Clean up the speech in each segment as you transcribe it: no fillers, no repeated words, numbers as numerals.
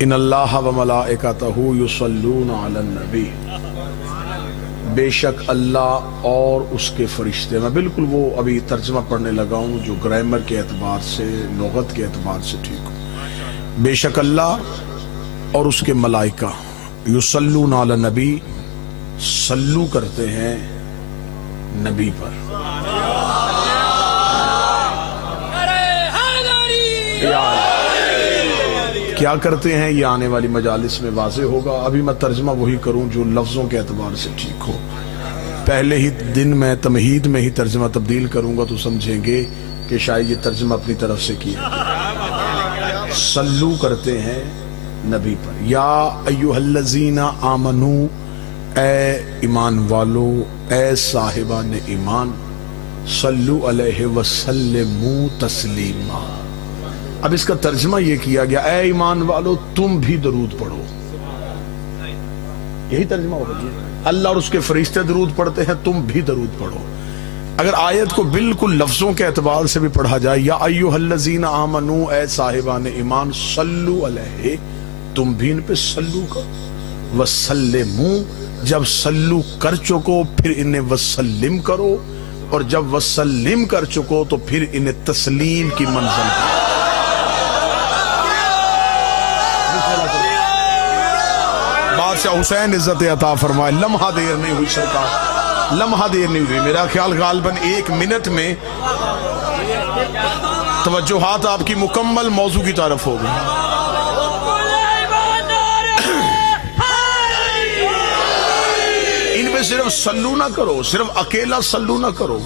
ان اللہ و ملائکتہ یصلون علی النبی، بے شک اللہ اور اس کے فرشتے. میں بالکل وہ ابھی ترجمہ پڑھنے لگا ہوں جو گرامر کے اعتبار سے، لغت کے اعتبار سے ٹھیک ہو. بے شک اللہ اور اس کے ملائکہ یصلون علی النبی، صلو کرتے ہیں نبی پر. کیا کرتے ہیں یہ آنے والی مجالس میں واضح ہوگا. ابھی میں ترجمہ وہی کروں جو لفظوں کے اعتبار سے ٹھیک ہو. پہلے ہی دن میں تمہید میں ہی ترجمہ تبدیل کروں گا تو سمجھیں گے کہ شاید یہ ترجمہ اپنی طرف سے کیا. صلو کرتے ہیں نبی پر. یا ایھا الذین آمنو، اے ایمان والو، اے صاحبان ایمان، صلو علیہ وسلموا تسلیما. اب اس کا ترجمہ یہ کیا گیا اے ایمان والو تم بھی درود پڑھو. یہی ترجمہ ہوگا. اللہ اور اس کے فرشتے درود پڑھتے ہیں، تم بھی درود پڑھو. اگر آیت کو بالکل لفظوں کے اعتبار سے بھی پڑھا جائے، یا ایھا الذین آمنو، اے صاحبان ایمان، صلو علیہ، تم بھی ان پہ صلو کرو، وسلموا، جب صلو کر چکو پھر انہیں وسلم کرو، اور جب وسلم کر چکو تو پھر انہیں تسلیم کی منزل کرو. بادشاہ حسین عزت عطا فرمائے. لمحہ دیر نہیں ہوئی سرکار، لمحہ دیر نہیں ہوئی. میرا خیال غالباً 1 منٹ میں توجہات آپ کی مکمل موضوع کی طرف ہو گئی. ان پہ صرف صلو نہ کرو، صرف اکیلا صلو نہ کرو،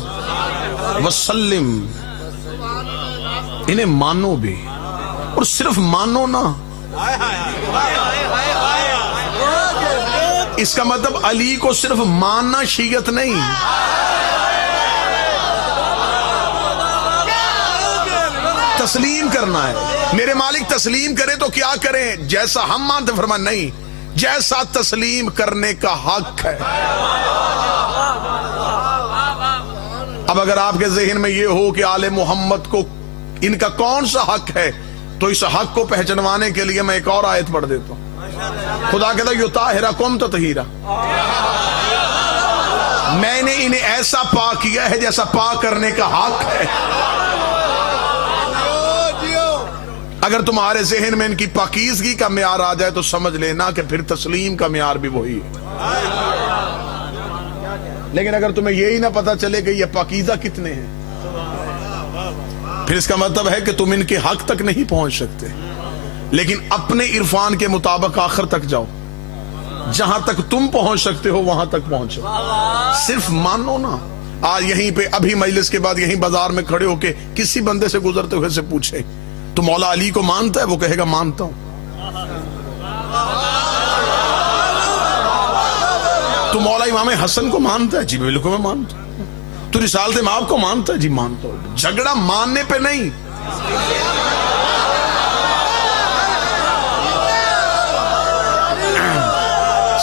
وسلم، انہیں مانو بھی. اور صرف مانو نہ، اس کا مطلب علی کو صرف ماننا شیعت نہیں، تسلیم کرنا ہے. میرے مالک تسلیم کرے تو کیا کریں؟ جیسا ہم مانتے. فرمایا نہیں، جیسا تسلیم کرنے کا حق ہے. اب اگر آپ کے ذہن میں یہ ہو کہ آل محمد کو ان کا کون سا حق ہے، تو اس حق کو پہچنوانے کے لیے میں ایک اور آیت پڑھ دیتا ہوں. خدا کہتا ہے یطہرکم تطہیرا، میں نے انہیں ایسا پاک کیا ہے جیسا پاک کرنے کا حق ہے. اگر تمہارے ذہن میں ان کی پاکیزگی کا معیار آ جائے تو سمجھ لینا کہ پھر تسلیم کا معیار بھی وہی ہے. لیکن اگر تمہیں یہی نہ پتا چلے کہ یہ پاکیزہ کتنے ہیں، پھر اس کا مطلب ہے کہ تم ان کے حق تک نہیں پہنچ سکتے. لیکن اپنے عرفان کے مطابق آخر تک جاؤ، جہاں تک تم پہنچ سکتے ہو وہاں تک پہنچو. صرف مانو نا. آج یہیں پہ ابھی مجلس کے بعد یہیں بازار میں کھڑے ہو کے کسی بندے سے گزرتے ہوئے سے پوچھے تو مولا علی کو مانتا ہے؟ وہ کہے گا مانتا ہوں. تو مولا امام حسن کو مانتا ہے؟ جی بالکل میں مانتا ہوں. تو رسالت مآب کو مانتا ہے؟ جی مانتا ہوں. جھگڑا ماننے پہ نہیں.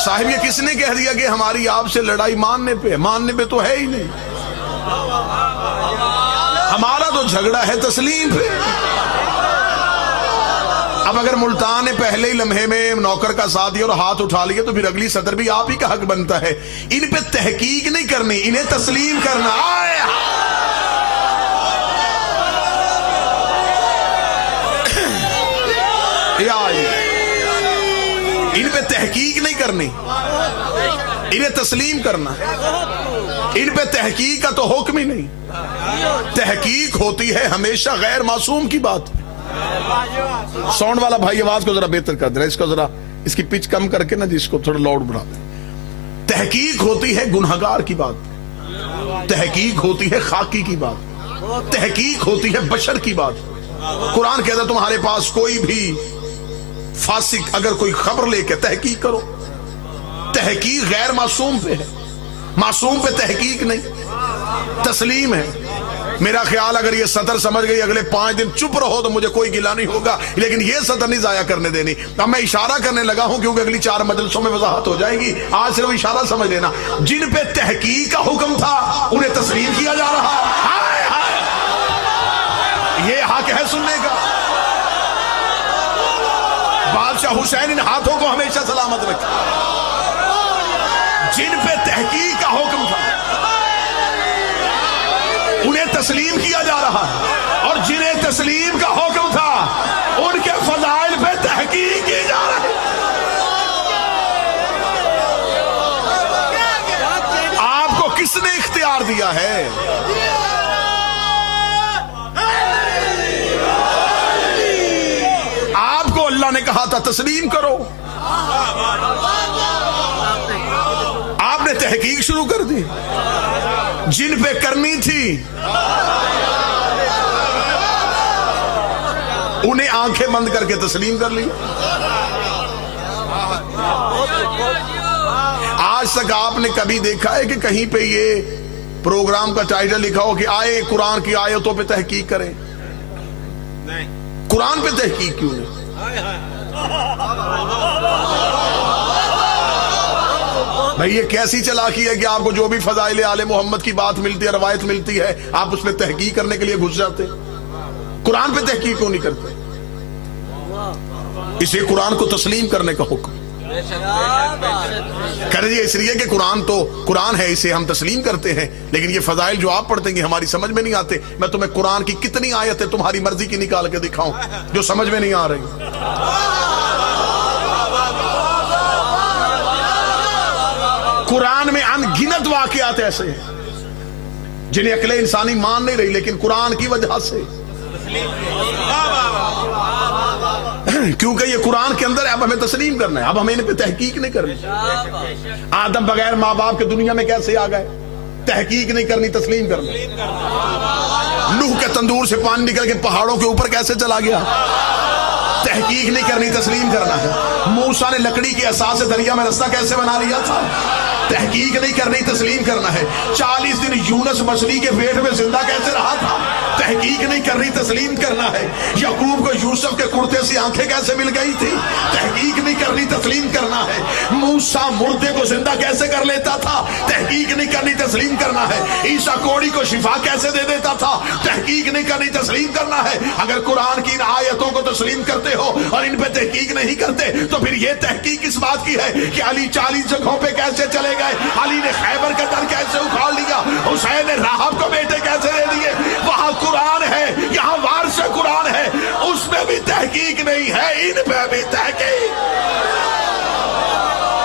صاحب یہ کس نے کہہ دیا کہ ہماری آپ سے لڑائی ماننے پہ؟ ماننے پہ تو ہے ہی نہیں. ہمارا تو جھگڑا ہے تسلیم پہ. اب اگر ملتان نے پہلے ہی لمحے میں نوکر کا ساتھ دیا اور ہاتھ اٹھا لیا تو پھر اگلی صدر بھی آپ ہی کا حق بنتا ہے. ان پہ تحقیق نہیں کرنی، انہیں تسلیم کرنا. ان پہ تحقیق نہیں کرنی، انہیں تسلیم کرنا. ان پہ تحقیق کا تو حکم ہی نہیں. تحقیق ہوتی ہے ہمیشہ غیر معصوم کی بات. ساؤنڈ والا بھائی آواز کو ذرا بہتر کر دے، اس کو ذرا اس کی پچ کم کر کے نا جس کو تھوڑا لاؤڈ بڑھا دے. تحقیق ہوتی ہے گنہگار کی بات، تحقیق ہوتی ہے خاکی کی بات، تحقیق ہوتی ہے بشر کی بات. قرآن کہتا ہے تمہارے پاس کوئی بھی فاسق اگر کوئی خبر لے کے تحقیق کرو. تحقیق غیر معصوم پہ ہے، معصوم پہ تحقیق نہیں، تسلیم ہے. میرا خیال اگر یہ صدر سمجھ گئی اگلے 5 دن چپ رہو تو مجھے کوئی گلہ نہیں ہوگا، لیکن یہ صدر نہیں ضائع کرنے دینی. اب میں اشارہ کرنے لگا ہوں کیونکہ اگلی 4 مجلسوں میں وضاحت ہو جائے گی. آج صرف اشارہ سمجھ لینا. جن پہ تحقیق کا حکم تھا انہیں تسلیم کیا جا رہا. یہ حق ہے سننے کا. بات بادشاہ حسین ان ہاتھوں کو ہمیشہ سلامت رکھے جن پہ تحقیق کا حکم تھا، انہیں تسلیم کیا جا رہا ہے، اور جنہیں تسلیم کا حکم تھا ان کے فضائل پہ تحقیق کی جا رہی ہے۔ آپ کو کس نے اختیار دیا ہے؟ آپ کو اللہ نے کہا تھا تسلیم کرو، آپ نے تحقیق شروع کر دی، جن پہ کرنی تھی انہیں آنکھیں بند کر کے تسلیم کر لی۔ آج تک آپ نے کبھی دیکھا ہے کہ کہیں پہ یہ پروگرام کا ٹائٹل لکھا ہو کہ آئے قرآن کی آیتوں پہ تحقیق کریں؟ قرآن پہ تحقیق کیوں نہیں؟ بھئی یہ کیسی چلاکی ہے کہ آپ کو جو بھی فضائل آل محمد کی بات ملتی ہے، روایت ملتی ہے، آپ اس پہ تحقیق کرنے کے لیے گھس جاتے؟ قرآن پہ تحقیق کیوں نہیں کرتے؟ اسے قرآن کو تسلیم کرنے کا حکم کر دیا، اس لیے کہ قرآن ہے، اسے ہم تسلیم کرتے ہیں، لیکن یہ فضائل جو آپ پڑھتے ہیں ہماری سمجھ میں نہیں آتے۔ میں تمہیں قرآن کی کتنی آیتیں تمہاری مرضی کی نکال کے دکھاؤں جو سمجھ میں نہیں آ رہی؟ قرآن میں ان گنت واقعات ایسے ہیں جنہیں عقل انسانی مان نہیں رہی، لیکن قرآن کی وجہ سے، کیونکہ یہ قرآن کے اندر ہے، اب ہمیں تسلیم کرنا ہے، اب ہمیں ان پہ تحقیق نہیں کرنی۔ آدم بغیر ماں باپ کے دنیا میں کیسے آ گئے؟ تحقیق نہیں کرنی، تسلیم کرنا۔ نوح کے تندور سے پانی نکل کے پہاڑوں کے اوپر کیسے چلا گیا؟ تحقیق نہیں کرنی، تسلیم کرنا ہے۔ موسیٰ نے لکڑی کے عصا سے دریا میں رستہ کیسے بنا لیا تھا؟ تحقیق نہیں کرنی، تسلیم کرنا ہے۔ 40 دن یونس مچھلی کے پیٹ میں زندہ کیسے رہا تھا؟ تحقیق نہیں کرنی، تسلیم کرنا ہے۔ یعقوب کو یوسف کے کرتے سے آنکھیں کیسے مل گئی تھی؟ تحقیق نہیں کرنی، تسلیم کرنا ہے۔ موسیٰ مردے کو زندہ کیسے کر لیتا تھا؟ تحقیق نہیں کرنی، تسلیم کرنا ہے۔ عیسیٰ کوڑی کو شفا کیسے دے دیتا تھا؟ تحقیق نہیں کرنی، تسلیم کرنا ہے۔ اگر قرآن کی ان آیتوں کو تسلیم کرتے ہو اور ان پہ تحقیق نہیں کرتے تو پھر یہ تحقیق اس بات کی ہے کہ علی 40 جگہوں پہ کیسے چلے گئے، علی نے خیبر کا در کیسے اکھاڑ لیا، حسین نے راہب